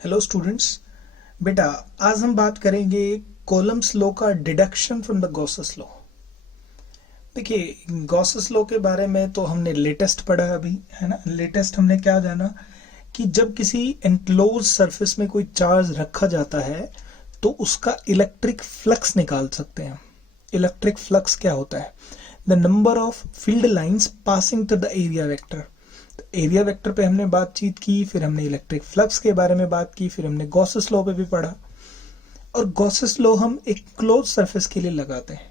Hello students. बेटा आज हम बात करेंगे कॉलम्स लॉ का deduction from the Gauss's law. देखिए गॉसेस लॉ के बारे में तो हमने लेटेस्ट पढ़ा अभी, है ना। लेटेस्ट हमने क्या जाना कि जब किसी एनक्लोज सरफेस में कोई चार्ज रखा जाता है तो उसका इलेक्ट्रिक फ्लक्स निकाल सकते हैं। इलेक्ट्रिक फ्लक्स क्या होता है? The number of field lines passing through the area vector. Area vector पे हमने बातचीत की, फिर हमने इलेक्ट्रिक फ्लक्स के बारे में बात की, फिर हमने गॉसेस लॉ पे भी पढ़ा। और गॉसेस लॉ हम एक क्लोज सरफेस के लिए लगाते हैं।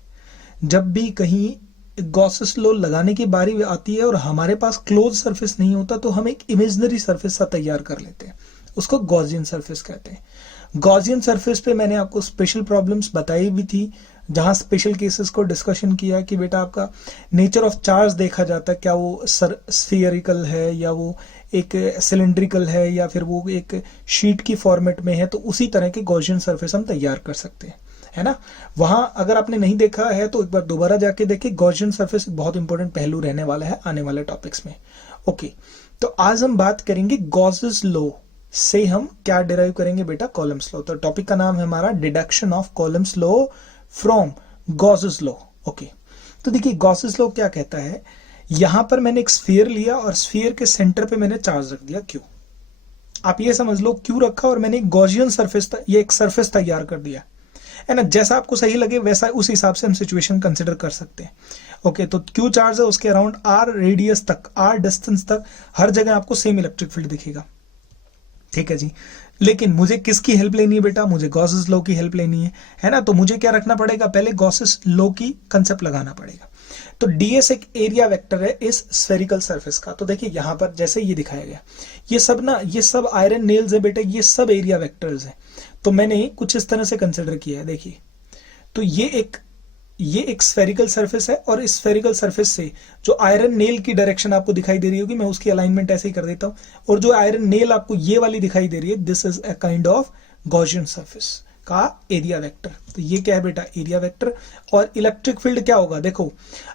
जब भी कहीं गॉसेस लॉ लगाने की बारी आती है और हमारे पास क्लोज सरफेस नहीं होता तो हम एक इमेजिनरी सरफेस सा तैयार कर लेते हैं, उसको गॉसियन सरफेस कहते हैं। गॉसियन सरफेस पे मैंने आपको स्पेशल प्रॉब्लम्स बताई भी थी, जहां स्पेशल केसेस को डिस्कशन किया कि बेटा आपका नेचर ऑफ चार्ज देखा जाता है, क्या वो स्फीयरिकल है या वो एक सिलेंड्रिकल है या फिर वो एक शीट की फॉर्मेट में है। तो उसी तरह के गॉसियन सरफेस हम तैयार कर सकते हैं, है ना। वहां अगर आपने नहीं देखा है तो एक बार दोबारा जाके देखिए। गॉसियन सरफेस बहुत इंपॉर्टेंट पहलू रहने वाला है आने वाले टॉपिक्स में। ओके, तो आज हम बात करेंगे गॉसेस लॉ से हम क्या डिराइव करेंगे बेटा, कॉलम्स लॉ। तो टॉपिक का नाम है हमारा deduction of columns law from Gauss's law. Okay, तो देखिए गॉसेस लॉ क्या कहता है, यहां पर मैंने एक स्फीयर लिया और स्फीयर के सेंटर पे मैंने चार्ज रख दिया क्यू। आप ये समझ लो क्यू रखा और मैंने गॉसियन सरफेस ये एक सरफेस तैयार कर दिया, है ना। जैसा आपको सही लगे वैसा उस हिसाब से हम सिचुएशन कंसिडर कर सकते हैं। ओके, तो क्यू चार्ज है, उसके अराउंड आर रेडियस तक, आर डिस्टेंस तक हर जगह आपको सेम इलेक्ट्रिक फील्ड दिखेगा। ठीक है जी, लेकिन मुझे किसकी हेल्प लेनी है बेटा? मुझे गॉसेस लॉ की हेल्प लेनी है ना। तो मुझे क्या रखना पड़ेगा, पहले गॉसेस लॉ की कंसेप्ट लगाना पड़ेगा। तो ds एक एरिया वेक्टर है इस स्फेरिकल सरफेस का। तो देखिए यहां पर जैसे ये दिखाया गया, ये सब ना, ये सब आयरन नेल्स है बेटा, ये सब एरिया वेक्टर्स हैं। तो मैंने कुछ इस तरह से कंसिडर किया है, देखिए। तो ये एक स्फेरिकल सरफेस है और इस स्फेरिकल सरफेस से जो आयरन नेल की डायरेक्शन आपको दिखाई दे रही होगी, मैं उसकी अलाइनमेंट ऐसे ही कर देता हूं। और जो आयरन नेल आपको ये वाली दिखाई दे रही है, this is a kind of Gaussian surface का एरिया वेक्टर। तो ये क्या है बेटा, एरिया वेक्टर। और इलेक्ट्रिक फील्ड क्या होगा, देखो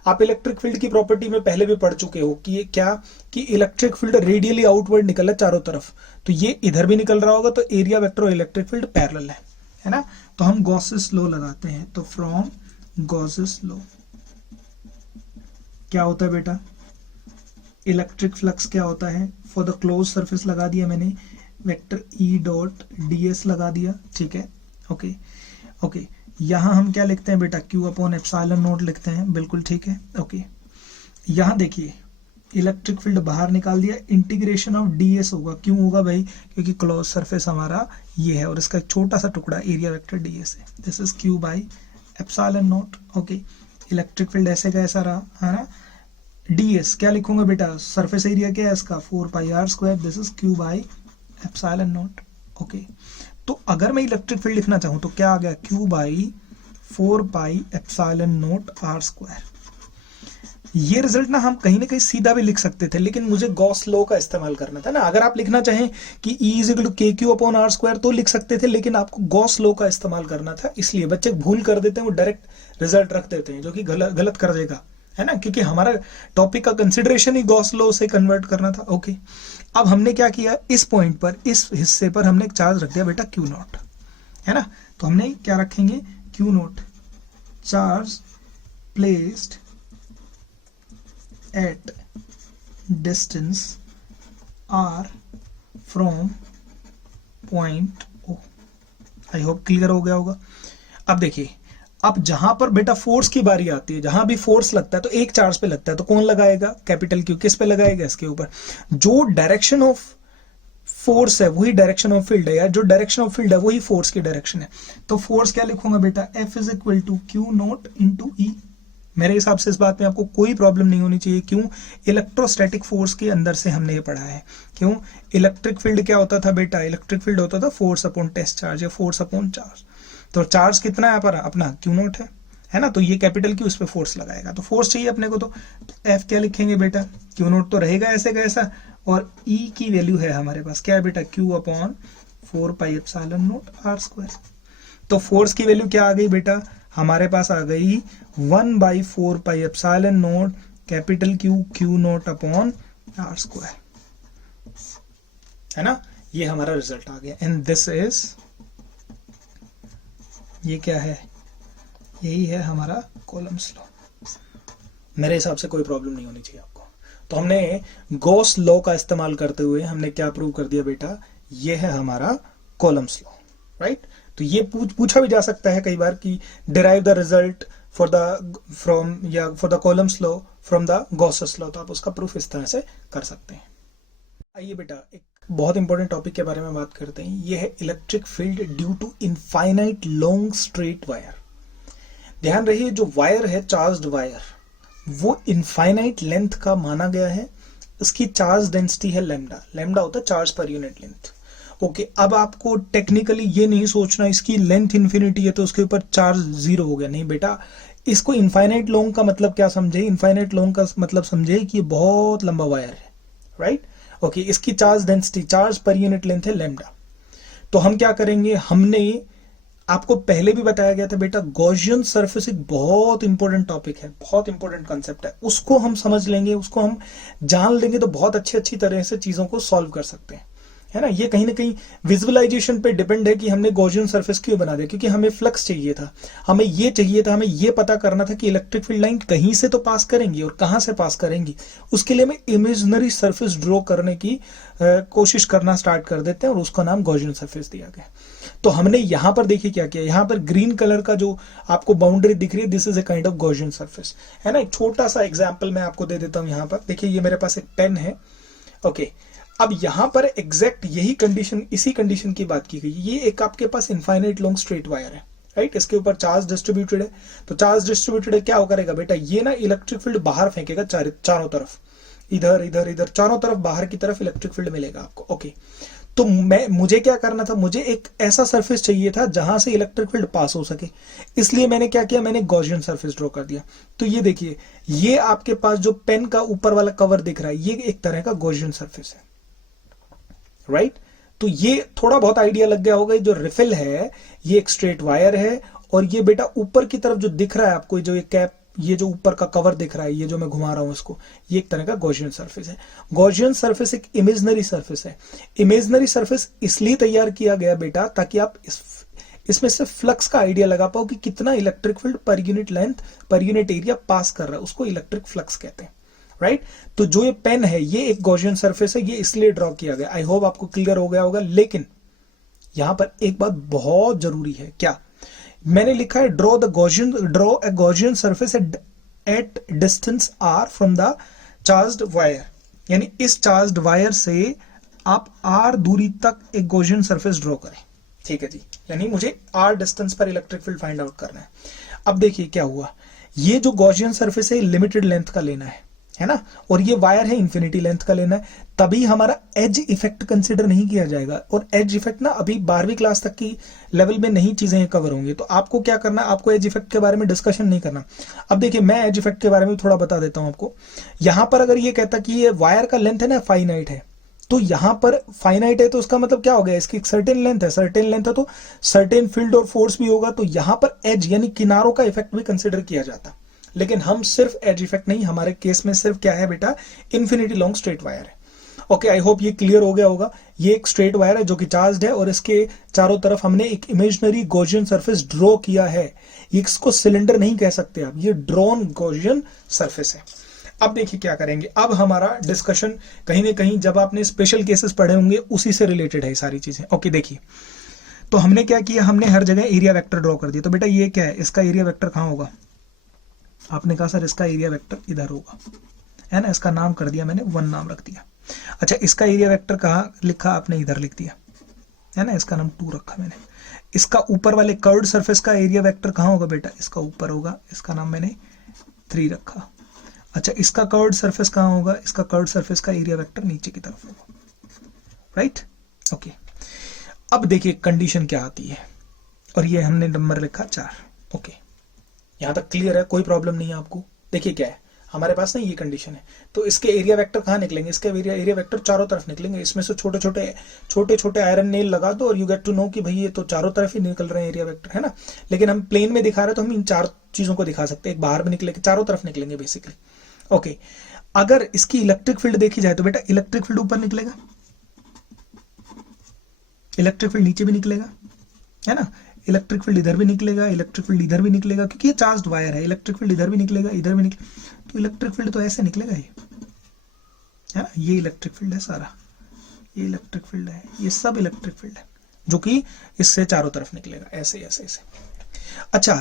आप इलेक्ट्रिक फील्ड की प्रॉपर्टी में पहले भी पढ़ चुके हो कि ये क्या, कि इलेक्ट्रिक फील्ड रेडियली आउटवर्ड निकल है चारों तरफ। तो ये इधर भी निकल रहा होगा, तो एरिया वेक्टर और इलेक्ट्रिक फील्ड पैरेलल है ना। तो हम गॉसेस लॉ लगाते हैं। तो फ्रॉम गॉसेस लॉ क्या होता है बेटा, इलेक्ट्रिक फ्लक्स क्या होता है फॉर द क्लोज सरफेस लगा दिया मैंने, vector E dot D S लगा दिया। ठीक है, ओके ओके। यहां हम क्या लिखते हैं बेटा, क्यू अपॉन एप्सिलॉन नोट लिखते हैं, बिल्कुल ठीक है। ओके, यहां देखिए इलेक्ट्रिक फील्ड बाहर निकाल दिया, इंटीग्रेशन ऑफ ds होगा। क्यों होगा भाई, क्योंकि क्लोज सरफेस हमारा ये है और इसका एक छोटा सा टुकड़ा एरिया वेक्टर ds है। This is q by epsilon not. Okay, electric field ऐसे का ऐसा रहा, है ना। ds क्या लिखूंगा बेटा, सरफेस एरिया क्या है इसका, 4πr²। This is q by epsilon not. Okay, तो अगर मैं इलेक्ट्रिक फील्ड लिखना चाहूं तो क्या आ गया, q by 4π epsilon not r²। ये रिजल्ट ना हम कहीं ना कहीं सीधा भी लिख सकते थे, लेकिन मुझे गॉस लॉ का इस्तेमाल करना था ना। अगर आप लिखना चाहें कि E इज इक्वल टू के क्यू अपॉन आर स्क्वायर तो लिख सकते थे, लेकिन आपको गॉस लॉ का इस्तेमाल करना था। इसलिए बच्चे भूल कर देते हैं, वो डायरेक्ट रिजल्ट रख देते हैं, जो कि गलत कर देगा, है ना, क्योंकि हमारा टॉपिक का कंसिडरेशन ही गॉस लॉ से कन्वर्ट करना था। ओके, अब हमने क्या किया, इस पॉइंट पर, इस हिस्से पर हमने एक चार्ज रख दिया बेटा क्यू नॉट, है ना। तो हमने क्या रखेंगे, Q not charge placed at distance r from point O। I hope clear हो गया होगा। अब देखिए, अब जहां पर बेटा फोर्स की बारी आती है, जहां भी फोर्स लगता है तो एक चार्ज पे लगता है, तो कौन लगाएगा, कैपिटल क्यू। किस पे लगाएगा, इसके ऊपर। जो डायरेक्शन ऑफ फोर्स है वही डायरेक्शन ऑफ फील्ड है, या जो डायरेक्शन ऑफ फील्ड है वही फोर्स की डायरेक्शन है। तो फोर्स क्या लिखूंगा बेटा, F is equal to q naught into e. मेरे हिसाब से इस बात में आपको कोई प्रॉब्लम नहीं होनी चाहिए। क्यों, इलेक्ट्रोस्टैटिक फोर्स के अंदर से हमने ये पढ़ा है। क्यों, इलेक्ट्रिक फील्ड क्या होता था बेटा, इलेक्ट्रिक फील्ड होता था फोर्स अपॉन टेस्ट चार्ज या फोर्स अपॉन चार्ज। तो चार्ज कितना है पर अपना क्यू नॉट है ना। तो ये कैपिटल क्यू, इस पे फोर्स लगाएगा, तो फोर्स चाहिए अपने को। तो एफ क्या लिखेंगे बेटा, क्यू नॉट तो रहेगा ऐसे का ऐसा, और ई की वैल्यू है हमारे पास क्या है बेटा, q upon 4π epsilon naught r square. तो फोर्स की वैल्यू क्या आ गई बेटा, हमारे पास आ गई 1/4π epsilon naught capital q, q naught upon r square, है ना। ये हमारा रिजल्ट आ गया, एंड दिस इज, ये क्या है, यही है हमारा कॉलम्स लॉ। मेरे हिसाब से कोई प्रॉब्लम नहीं होनी चाहिए आपको। तो हमने गॉस लॉ का इस्तेमाल करते हुए हमने क्या प्रूव कर दिया बेटा, ये है हमारा कॉलम्स लॉ, राइट। तो ये पूछा भी जा सकता है कई बार कि derive the result for the from या for the Coulomb's law from the Gauss's law, तो आप उसका प्रूफ इस तरह से कर सकते हैं। आइए बेटा एक बहुत इंपॉर्टेंट टॉपिक के बारे में बात करते हैं, ये है electric field due to infinite long straight wire. ध्यान रहिए जो वायर है, चार्ज्ड वायर, वो इनफाइनाइट लेंथ का माना गया है। इसकी चार्ज डेंसिटी है लैम्डा, लैम्डा होता है चार्ज पर यूनिट लेंथ। ओके, अब आपको टेक्निकली ये नहीं सोचना इसकी लेंथ इन्फिनिटी है तो उसके ऊपर चार्ज जीरो हो गया, नहीं बेटा। इसको इनफाइनाइट लॉन्ग का मतलब क्या समझे, इनफाइनाइट लॉन्ग का मतलब समझे कि ये बहुत लंबा वायर है, राइट। ओके, इसकी चार्ज डेंसिटी, चार्ज पर यूनिट लेंथ है लैम्डा। तो हम क्या करेंगे, हमने आपको पहले भी बताया गया था बेटा, गॉसियन सरफेस एक बहुत इंपॉर्टेंट टॉपिक है, बहुत इंपॉर्टेंट कॉन्सेप्ट है। उसको हम समझ लेंगे, उसको हम जान लेंगे तो बहुत अच्छी तरह से चीजों को सॉल्व कर सकते हैं, है ना। ये कहीं ना कहीं विजुअलाइजेशन पे डिपेंड है कि हमने गॉसियन सरफेस क्यों बना दिया, क्योंकि हमें फ्लक्स चाहिए था, हमें ये चाहिए था, हमें ये पता करना था कि इलेक्ट्रिक फील्ड लाइन कहीं से तो पास करेंगी और कहां से पास करेंगी। उसके लिए हमें इमेजिनरी सरफेस ड्रॉ करने की कोशिश करना स्टार्ट कर देते हैं और उसका नाम गॉसियन सरफेस दिया गया। तो हमने यहां पर देखिए क्या किया, यहां पर ग्रीन कलर का जो आपको बाउंड्री दिख रही है, this is a kind of Gaussian surface, है ना। एक छोटा सा एग्जाम्पल मैं आपको दे देता हूं। यहां पर देखिए, ये मेरे पास एक पेन है, ओके। अब यहां पर एग्जैक्ट यही कंडीशन, इसी कंडीशन की बात की गई। ये एक आपके पास इनफाइनाइट लॉन्ग स्ट्रेट वायर है, राइट। इसके ऊपर चार्ज डिस्ट्रीब्यूटेड है, तो चार्ज डिस्ट्रीब्यूटेड है, क्या करेगा बेटा, ये ना इलेक्ट्रिक फील्ड बाहर फेंकेगा चारों तरफ, इधर इधर इधर, चारों तरफ बाहर की तरफ इलेक्ट्रिक फील्ड मिलेगा आपको, ओके। तो मुझे क्या करना था, मुझे एक ऐसा सरफेस चाहिए था जहां से इलेक्ट्रिक फील्ड पास हो सके, इसलिए मैंने क्या किया, मैंने गॉसियन सरफेस ड्रॉ कर दिया। तो ये देखिए, ये आपके पास जो पेन का ऊपर वाला कवर दिख रहा है, ये एक तरह का गॉसियन सरफेस है, राइट। तो ये थोड़ा बहुत आइडिया लग गया होगा, जो रिफिल है ये एक स्ट्रेट वायर है, और ये बेटा ऊपर की तरफ जो दिख रहा है आपको, जो ये कैप, ये जो ऊपर का कवर दिख रहा है, ये जो मैं घुमा रहा हूं इसको, ये एक तरह का गॉसियन सरफेस है। गॉसियन सरफेस एक इमेजिनरी सरफेस है। इमेजिनरी सरफेस इसलिए तैयार किया गया बेटा, ताकि आप इसमें से फ्लक्स का आइडिया लगा पाओ कि कितना electric field per unit length, per unit area pass कर रहा है, उसको इलेक्ट्रिक फ्लक्स कहते हैं, राइट। तो जो ये पेन है, ये एक गॉसियन सरफेस है, ये इसलिए ड्रॉ किया गया। आई होप आपको क्लियर हो गया होगा। लेकिन यहां पर एक बात बहुत जरूरी है, क्या मैंने लिखा है, draw a Gaussian surface at distance r from the charged wire, यानी इस चार्ज्ड वायर से आप r दूरी तक एक गॉसियन सरफेस ड्रॉ करें, ठीक है जी। यानी मुझे r डिस्टेंस पर इलेक्ट्रिक फील्ड फाइंड आउट करना है। अब देखिए क्या हुआ, ये जो गॉसियन सरफेस है लिमिटेड लेंथ का लेना है ना, और ये वायर है इन्फिनिटी लेंथ का लेना है, तभी हमारा एज इफेक्ट कंसीडर नहीं किया जाएगा। और एज इफेक्ट ना अभी 12वीं क्लास तक की लेवल में नहीं चीजें कवर होंगी, तो आपको क्या करना, आपको एज इफेक्ट के बारे में डिस्कशन नहीं करना। अब देखिए, मैं एज इफेक्ट के बारे में थोड़ा बता देता हूं आपको। यहां पर अगर ये कहता कि ये वायर का लेंथ है ना फाइनाइट है, तो यहां पर फाइनाइट है तो उसका मतलब क्या हो गया, इसकी एक सर्टेन लेंथ है, सर्टेन लेंथ है तो सर्टेन फील्ड और फोर्स भी होगा, तो यहां पर एज यानी किनारों का इफेक्ट भी कंसिडर किया जाता। लेकिन हम सिर्फ एज इफेक्ट नहीं, हमारे केस में सिर्फ क्या है बेटा, इन्फिनिटी लॉन्ग स्ट्रेट वायर है। ओके, आई होप ये क्लियर हो गया होगा। ये एक स्ट्रेट वायर है जो कि चार्ज्ड है, और इसके चारों तरफ हमने एक इमेजिनरी गॉसियन सरफेस ड्रॉ किया है। इसको सिलेंडर नहीं कह सकते आप, ये ड्रॉन गॉसियन सरफेस है। अब देखिए क्या करेंगे, अब हमारा डिस्कशन कहीं ना कहीं जब आपने स्पेशल केसेस पढ़े होंगे उसी से रिलेटेड है सारी चीजें। ओके, देखिए तो हमने क्या किया, हमने हर जगह एरिया वेक्टर ड्रॉ कर दिया। तो बेटा ये क्या है, इसका एरिया वेक्टर कहाँ होगा, आपने कहा सर इसका एरिया वेक्टर इधर होगा, है ना। इसका नाम कर दिया मैंने 1 नाम रख दिया। अच्छा, इसका एरिया वेक्टर कहाँ लिखा, आपने इधर लिख दिया, है ना। इसका नाम 2 रखा मैंने। इसका ऊपर वाले कर्व्ड सरफेस का एरिया वेक्टर कहाँ होगा बेटा, इसका ऊपर होगा, इसका नाम मैंने 3 रखा। अच्छा, इसका कर्व्ड सरफेस कहाँ होगा, इसका कर्व्ड सरफेस का एरिया वेक्टर नीचे की तरफ होगा, राइट। ओके, अब देखिए कंडीशन क्या आती है, और ये हमने नंबर लिखा 4। ओके, यहां तक क्लियर है, कोई प्रॉब्लम नहीं है आपको। देखिए क्या है हमारे पास ना, ये कंडीशन है, तो इसके एरिया वेक्टर कहाँ निकलेंगे, इसके एरिया वेक्टर चारों तरफ निकलेंगे। इसमें से छोटे छोटे आयरन नेल लगा दो और यू गेट टू नो कि भाई ये तो चारों तरफ ही निकल रहे हैं एरिया वेक्टर, है ना। लेकिन हम प्लेन में दिखा रहे हैं तो हम इन 4 चीजों को दिखा सकते हैं, एक बाहर में निकलेंगे, चारों तरफ निकलेंगे बेसिकली। ओके, अगर इसकी इलेक्ट्रिक फील्ड देखी जाए तो बेटा इलेक्ट्रिक फील्ड ऊपर निकलेगा, इलेक्ट्रिक फील्ड नीचे भी निकलेगा, है ना, इलेक्ट्रिक फील्ड इधर भी निकलेगा, इलेक्ट्रिक फील्ड इधर भी निकलेगा, क्योंकि ये चार्ज्ड वायर है, इलेक्ट्रिक फील्ड इधर भी निकलेगा, इधर भी निकलेगा, तो इलेक्ट्रिक फील्ड तो ऐसे निकलेगा ही, है ना, ये इलेक्ट्रिक फील्ड है सारा, ये इलेक्ट्रिक फील्ड है, ये सब इलेक्ट्रिक फील्ड है जो कि इससे चारों तरफ निकलेगा, ऐसे ऐसे ऐसे। अच्छा,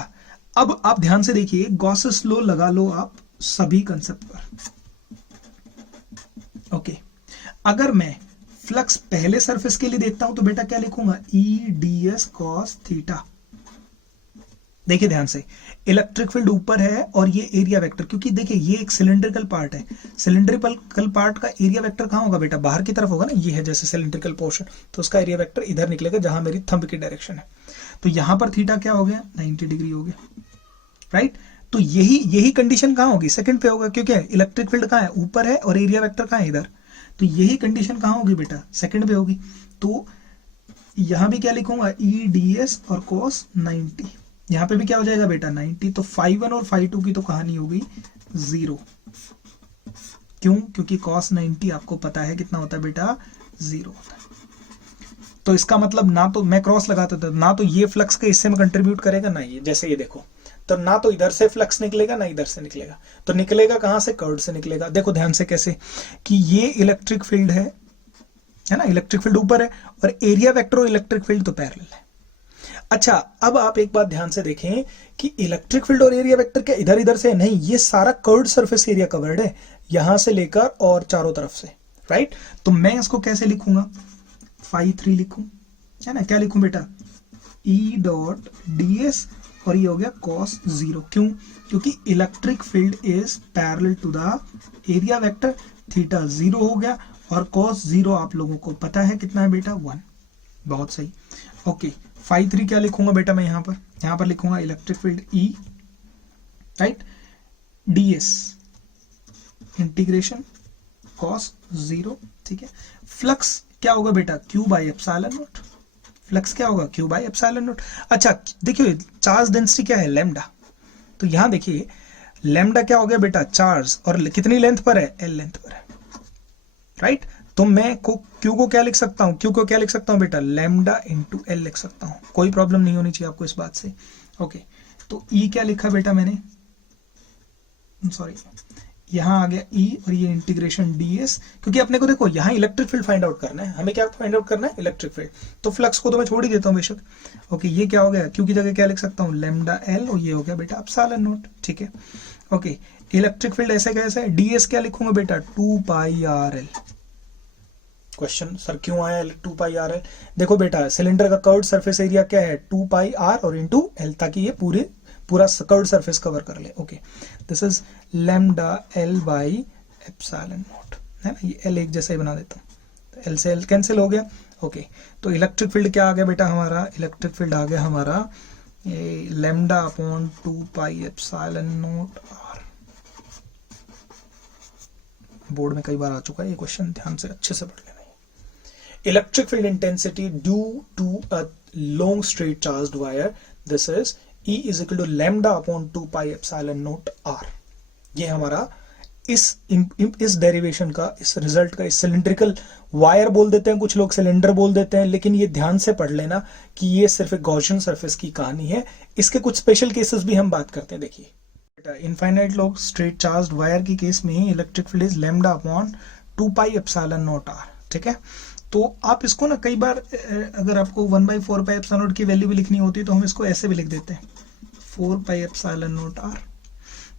अब आप ध्यान से देखिए, गॉसेस लॉ लगा लो आप सभी कंसेप्ट पर। ओके, अगर मैं फ्लक्स पहले सरफेस के लिए देखता हूं तो बेटा क्या लिखूंगा, E D S cos theta. देखिए ध्यान से, इलेक्ट्रिक फील्ड ऊपर है और ये एरिया वेक्टर, क्योंकि देखिए ये एक सिलेंड्रिकल पार्ट है, सिलेंड्रिकल पार्ट का एरिया वेक्टर कहां होगा बेटा, बाहर की तरफ होगा ना, ये है जैसे सिलेंड्रिकल पोर्शन, तो उसका एरिया वेक्टर इधर निकलेगा जहां मेरी थंब की डायरेक्शन है। तो यहां पर थीटा क्या हो गया, 90 डिग्री हो गया, राइट। तो यही कंडीशन कहां होगी, सेकंड पे होगा, क्योंकि इलेक्ट्रिक फील्ड कहां है, ऊपर है, और एरिया वेक्टर कहां है, इधर। तो यही कंडीशन कहां होगी बेटा, सेकंड पे होगी। तो यहां भी क्या लिखूंगा, ई डी एस और cos 90, यहां पे भी क्या हो जाएगा बेटा 90। तो φ1 और φ2 की तो कहानी होगी 0। क्यों, क्योंकि cos 90 आपको पता है कितना होता है बेटा, 0 होता है। तो इसका मतलब ना तो मैं क्रॉस लगाता था, ना तो ये फ्लक्स के हिस्से में कंट्रीब्यूट करेगा, ना ये, जैसे ये देखो, तो ना तो इधर से फ्लक्स निकलेगा ना इधर से निकलेगा, तो निकलेगा कहां से, कर्व से निकलेगा। देखो ध्यान से कैसे, कि ये इलेक्ट्रिक फील्ड है ना, इलेक्ट्रिक फील्ड ऊपर है, और एरिया वेक्टर और इलेक्ट्रिक फील्ड तो पैरेलल है। अच्छा, अब आप एक बात ध्यान से देखें कि इलेक्ट्रिक फील्ड और एरिया वेक्टर क्या इधर इधर से नहीं, ये सारा कर्व्ड सरफेस एरिया कवर्ड है, यहां से लेकर और चारों तरफ से, राइट। तो मैं इसको कैसे लिखूंगा, φ3 लिखूं, है ना, क्या लिखूं बेटा, ई डॉट डी एस, और ये हो गया cos 0। क्यों, क्योंकि electric field is parallel to the area vector, theta 0 हो गया, और cos 0 आप लोगों को पता है कितना है बेटा, 1। बहुत सही। ओके, φ3 क्या लिखूंगा बेटा मैं यहां पर लिखूंगा electric field E, right, ds integration cos 0, ठीक है। फ्लक्स क्या होगा बेटा, Q by epsilon not, flux क्या होगा, Q बाई एप्सिलॉन नॉट। अच्छा देखिए, चार्ज डेंसिटी क्या है, लैम्डा, तो यहां देखिए लैम्डा क्या हो गया बेटा, चार्ज, और कितनी लेंथ पर है, L लेंथ पर है, राइट। तो मैं Q को क्या लिख सकता हूं, Q को क्या लिख सकता हूं बेटा, लैम्डा इंटू L लिख सकता हूं, कोई प्रॉब्लम नहीं होनी चाहिए आपको इस बात से। ओके, तो E क्या लिखा बेटा मैंने, सॉरी, यहां आ गया E, और ये इंटीग्रेशन ds, क्योंकि अपने को देखो यहां इलेक्ट्रिक फील्ड फाइंड आउट करना है, हमें क्या फाइंड आउट करना है, इलेक्ट्रिक फील्ड। तो फ्लक्स को तो मैं छोड़ ही देता हूं बेशक। ओके, ये क्या हो गया, Q की जगह क्या लिख सकता हूं, लैम्डा L, और ये हो गया बेटा एप्सिलॉन नॉट, ठीक है। ओके, इलेक्ट्रिक फील्ड ऐसे कैसे, ds क्या लिखूंगा बेटा, 2 पाई RL। क्वेश्चन, सर क्यों आया 2 पाई RL, देखो बेटा सिलेंडर का कर्व्ड सरफेस एरिया क्या है, 2 पाई R और इंटू L, ताकि ये पूरा कर्व्ड सरफेस कवर कर ले। Okay, this is lambda L by epsilon not, है ना, ये L एक जैसा ही बना देता हूँ, तो L से L कैंसिल हो गया। ओके, तो इलेक्ट्रिक फील्ड क्या आ गया बेटा हमारा, इलेक्ट्रिक फील्ड आ गया हमारा lambda upon 2 pi epsilon naught R। Board में कई बार आ चुका है ये क्वेश्चन, ध्यान से अच्छे से पढ़ लेना। Electric field intensity due to a long straight charged wire, this is E is equal to lambda upon 2 pi epsilon naught R। ये हमारा इस डेरिवेशन का, इस रिजल्ट का, इस सिलेंड्रिकल वायर बोल देते हैं कुछ लोग, सिलेंडर बोल देते हैं, लेकिन ये ध्यान से पढ़ लेना कि ये सिर्फ एक गॉसियन सरफेस की कहानी है। इसके कुछ स्पेशल केसेस भी हम बात करते हैं। देखिए infinite long straight charged wire की केस में ही electric field is lambda upon 2 pi epsilon naught R, ठीक है। तो आप इसको ना कई बार अगर आपको 1/4 पाई एप्सिलॉन नॉट की वैल्यू भी लिखनी होती है तो हम इसको ऐसे भी लिख देते हैं, 4 पाई एप्सिलॉन नॉट R।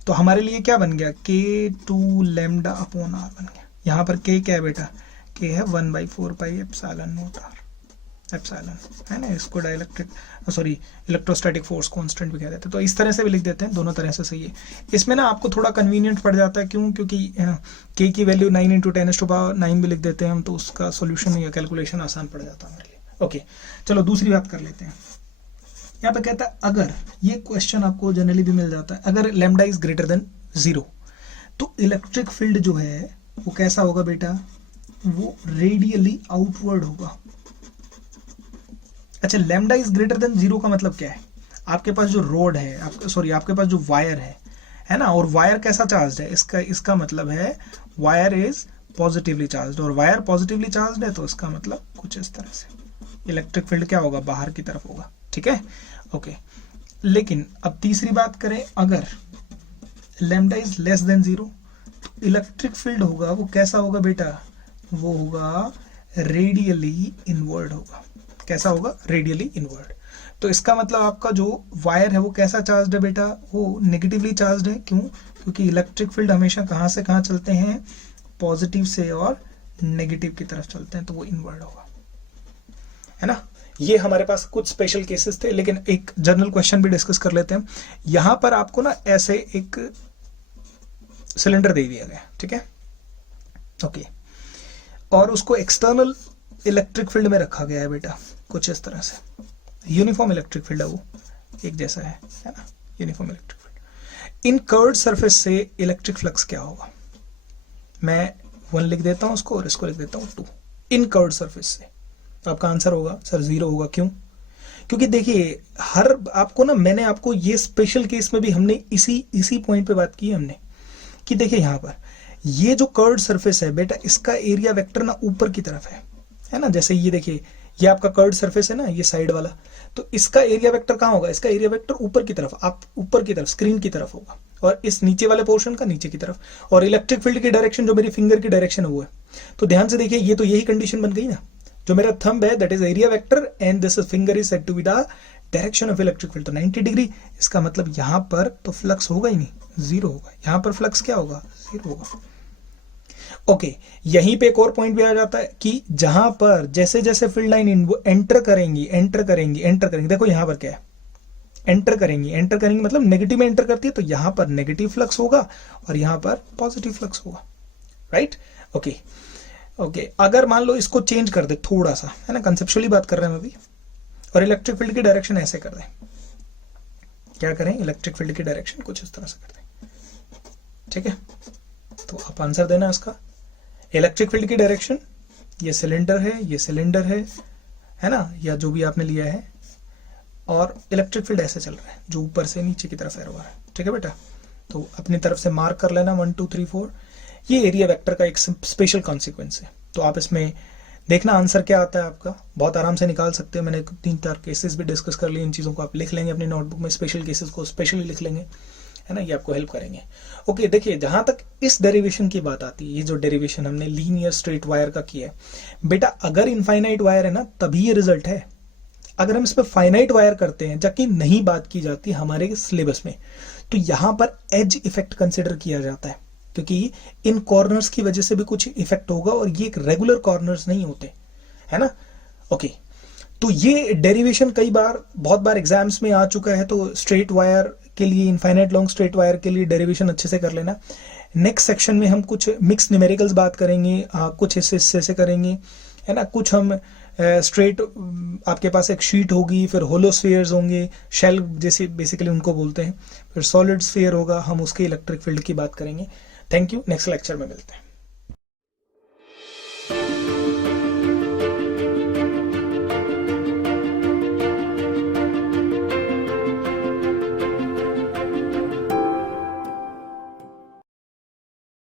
तो हमारे लिए क्या बन गया, K2 लैम्डा अपॉन R बन गया। यहाँ पर K क्या है बेटा, K है 1/4 पाई एप्सिलॉन नॉट R, एप्सिलॉन, है ना। इसको इलेक्ट्रोस्टैटिक फोर्स कांस्टेंट भी कह देते हैं। तो इस तरह से भी लिख देते हैं, दोनों तरह से सही है। इसमें ना आपको थोड़ा कन्वीनियंट पड़ जाता है, क्यों, क्योंकि K की वैल्यू 9 × 10⁻9 भी लिख देते हैं हम, तो उसका सोल्यूशन या कैलकुलेशन आसान पड़ जाता है हमारे लिए। ओके, चलो दूसरी बात कर लेते हैं। यहाँ पे कहता है, अगर ये क्वेश्चन आपको जनरली भी मिल जाता है, अगर लैम्डा इज ग्रेटर देन 0 तो इलेक्ट्रिक फील्ड जो है वो कैसा होगा बेटा, वो रेडियली आउटवर्ड होगा। अच्छा, लैम्डा इज ग्रेटर देन 0 का मतलब क्या है, आपके पास जो रोड है, आपके पास जो वायर है ना, और वायर कैसा चार्ज है, इसका मतलब है वायर इज पॉजिटिवली चार्ज, और वायर पॉजिटिवली चार्ज है तो इसका मतलब कुछ इस तरह से, इलेक्ट्रिक फील्ड क्या होगा, बाहर की तरफ होगा, ठीक है, ओके। लेकिन अब तीसरी बात करें, अगर लैम्डा इज लेस देन 0 तो इलेक्ट्रिक फील्ड होगा वो कैसा होगा बेटा, वो होगा रेडियली इनवर्ड होगा। कैसा होगा, रेडियली इनवर्ड। तो इसका मतलब आपका जो वायर है वो कैसा चार्ज्ड है बेटा, वो नेगेटिवली चार्ज्ड है। क्यों, क्योंकि इलेक्ट्रिक फील्ड हमेशा कहाँ से कहाँ चलते हैं, पॉजिटिव से और नेगेटिव की तरफ चलते हैं, तो वो इनवर्ड होगा, है ना। ये हमारे पास कुछ स्पेशल केसेस थे, लेकिन एक जनरल क्वेश्चन भी डिस्कस कर लेते हैं। यहां पर आपको ना ऐसे एक सिलेंडर दे दिया गया, ठीक है, ओके, और उसको एक्सटर्नल इलेक्ट्रिक फील्ड में रखा गया है बेटा, कुछ इस तरह से। यूनिफॉर्म इलेक्ट्रिक फील्ड है वो, एक जैसा है ना, यूनिफॉर्म इलेक्ट्रिक फील्ड। इन कर्व्ड सरफेस से इलेक्ट्रिक फ्लक्स क्या होगा, मैं 1 लिख देता हूं उसको और इसको लिख देता हूं 2। इन कर्व्ड सरफेस से तो आपका आंसर होगा सर 0 होगा। क्यों, क्योंकि देखिए हर आपको ना, मैंने आपको ये स्पेशल केस में भी हमने इसी पॉइंट पे बात की है हमने, कि देखिए यहां पर ये जो कर्व्ड सरफेस है बेटा, इसका एरिया वेक्टर ना ऊपर की तरफ है ना। जैसे ये देखिए, ये आपका कर्व्ड सरफेस है ना, ये साइड वाला, तो इसका एरिया वेक्टर कहाँ होगा, इसका एरिया वेक्टर ऊपर की तरफ, आप ऊपर की तरफ स्क्रीन की तरफ होगा, और इस नीचे वाले पोर्शन का नीचे की तरफ। और इलेक्ट्रिक फील्ड की डायरेक्शन जो मेरी फिंगर की डायरेक्शन है वो है। तो ध्यान से देखिए, ये तो यही कंडीशन बन गई ना, जो मेरा थंब है that is area vector and this finger is said to be the direction of electric field, तो 90 डिग्री। इसका मतलब यहां पर तो फ्लक्स होगा ही नहीं, 0 होगा। यहां पर फ्लक्स क्या होगा, 0 होगा, ओके। यहीं पे एक और पॉइंट भी आ जाता है कि जहां पर जैसे जैसे फील्ड लाइन एंटर करेंगी, देखो यहां पर क्या है, एंटर करेंगी मतलब नेगेटिव में एंटर करती है, तो यहां पर नेगेटिव फ्लक्स होगा और यहां पर पॉजिटिव फ्लक्स होगा, राइट, ओके। अगर मान लो इसको चेंज कर दे थोड़ा सा, है ना, कंसेप्चुअली बात कर रहे हैं अभी, और इलेक्ट्रिक फील्ड की डायरेक्शन ऐसे कर दें, क्या करें, इलेक्ट्रिक फील्ड की डायरेक्शन कुछ इस तरह से कर दें, ठीक है। तो आप आंसर देना इसका, इलेक्ट्रिक फील्ड की डायरेक्शन, ये सिलेंडर है, ये सिलेंडर है ना, या जो भी आपने लिया है, और इलेक्ट्रिक फील्ड ऐसे चल रहा है जो ऊपर से नीचे की तरफ एरो आ रहा है, ठीक है बेटा। तो अपनी तरफ से मार्क कर लेना 1 2 3 4। ये एरिया वेक्टर का एक स्पेशल कॉन्सिक्वेंस है। तो आप इसमें देखना आंसर क्या आता है आपका, बहुत आराम से निकाल सकते हो। मैंने 3-4 केसेस भी डिस्कस कर लिए, इन चीज़ों को आप लिख लेंगे अपनी नोटबुक में, स्पेशल केसेस को स्पेशली लिख लेंगे, है ना, ये आपको हेल्प करेंगे। ओके, देखिए जहां तक इस डेरिवेशन की बात आती है, ये जो डेरिवेशन हमने लीनियर स्ट्रेट वायर का किया है बेटा, अगर इनफाइनाइट वायर है ना तभी ये रिजल्ट है। अगर हम इस पर फाइनाइट वायर करते हैं, जबकि नहीं बात की जाती हमारे सिलेबस में, तो यहां पर एज इफेक्ट कंसिडर किया जाता है, क्योंकि इन कॉर्नर्स की वजह से भी कुछ इफेक्ट होगा, और ये एक रेगुलर कॉर्नर्स नहीं होते, है ना, ओके। तो ये डेरिवेशन कई बार, बहुत बार एग्जाम्स में आ चुका है, तो स्ट्रेट वायर के लिए, इनफाइनाइट लॉन्ग स्ट्रेट वायर के लिए डेरिवेशन अच्छे से कर लेना। नेक्स्ट सेक्शन में हम कुछ मिक्स न्यूमेरिकल्स बात करेंगे, कुछ इस हिस्से से करेंगे, है ना, कुछ हम स्ट्रेट, आपके पास एक शीट होगी, फिर होलो स्फीयर्स होंगे, शेल जैसे बेसिकली उनको बोलते हैं, फिर सॉलिड स्फीयर होगा, हम उसके इलेक्ट्रिक फील्ड की बात करेंगे। थैंक यू, नेक्स्ट लेक्चर में मिलते हैं।